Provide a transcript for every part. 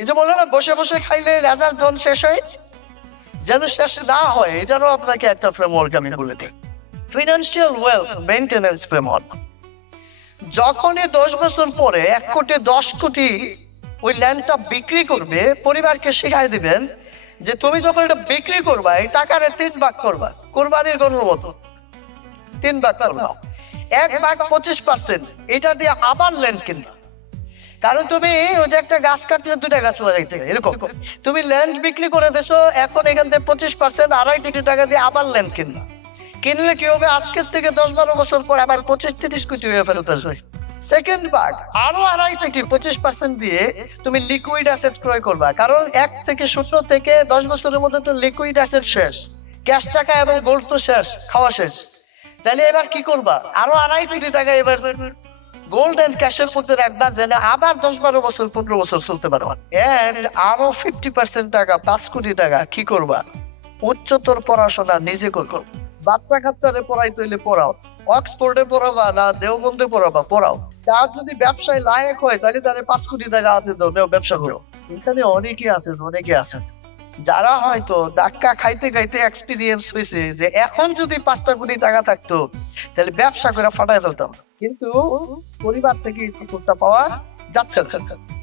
এই যে বলে না বসে বসে খাইলে রেজাল্ট যখন শেষ হয়, যেন শেষ না হয়, এটারও আপনাকে একটা ফ্রেমওয়ার্ক আমি বলে দিই। Financial wealth maintenance framework. যখনই 10 বছর পরে 1 কোটি 10 কোটি ওই ল্যান্ডটা বিক্রি করবে, পরিবারকে শিখাই দিবেন যে তুমি যখন এটা বিক্রি করবা এই টাকারে 3 ভাগ করবা, কোরবানির গরুর মতো 3 ভাগ করবা। 1 ভাগ 25%, এটা দিয়ে আবার ল্যান্ড কিনবা। কারণ তুমি ওই যে একটা গাছ কাটলে 2টা গাছ লাগাইতে এরকম, তুমি ল্যান্ড বিক্রি করে দিছো, এখন এখান থেকে 25% 2.5 কোটি টাকা দিয়ে আবার ল্যান্ড কিনবা। কিনলে কি হবে, আজকের থেকে 10-12 বছর পর আবার 25-30 কোটি হয়ে ফেরত আসবে। সেকেন্ড ভাগ আরো 2.5 কোটি 25% দিয়ে তুমি লিকুইড অ্যাসেট ক্রয় করবা। কারণ 1 থেকে 0 থেকে 10 বছরের মধ্যে তো লিকুইড অ্যাসেট শেষ, ক্যাশ টাকা এবং গোল্ড তো শেষ, খাওয়া শেষ। তাহলে এবার কি করবা, আরো 2.5 কোটি টাকা এবার গোল্ড এন্ড ক্যাশের মধ্যে রাখবা, যেন আবার 10-12 বছর 15 বছর চলতে পারবা। এন্ড আরো 50% টাকা 5 কোটি টাকা কি করবা, উচ্চতর পড়াশোনা নিজে করো। বাচ্চা কাচ্চারে পড়াইতে হইলে পড়াও, অক্সফোর্ডে পড়াবা না দেওবন্দে পড়াবা, পড়াও। তার যদি ব্যবসায় লায়ক হয় তাহলে তারে 5 কোটি টাকা হাতে দাও, নেও ব্যবসা করো। এখানে অনেকে আছেন যারা হয়তো ধাক্কা খাইতে খাইতে এক্সপিরিয়েন্স হয়েছে যে এখন যদি 5টা কোটি টাকা থাকতো তাহলে ব্যবসা করে ফাটাই ফেলতাম, কিন্তু পরিবার থেকে এই সাপোর্টটা পাওয়া যাচ্ছে।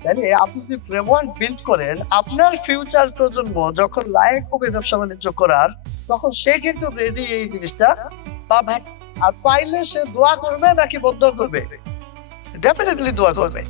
তাহলে আপনি যদি ফ্রেমওয়ার্ক বিল্ড করেন, আপনার ফিউচার প্রজন্ম যখন লায়ক হবে ব্যবসা বাণিজ্য করার, তখন সে কিন্তু রেডি এই জিনিসটা পাবে। আর পাইলে সে দোয়া করবে নাকি বদ্ধ করবে? ডেফিনেটলি দোয়া করবে।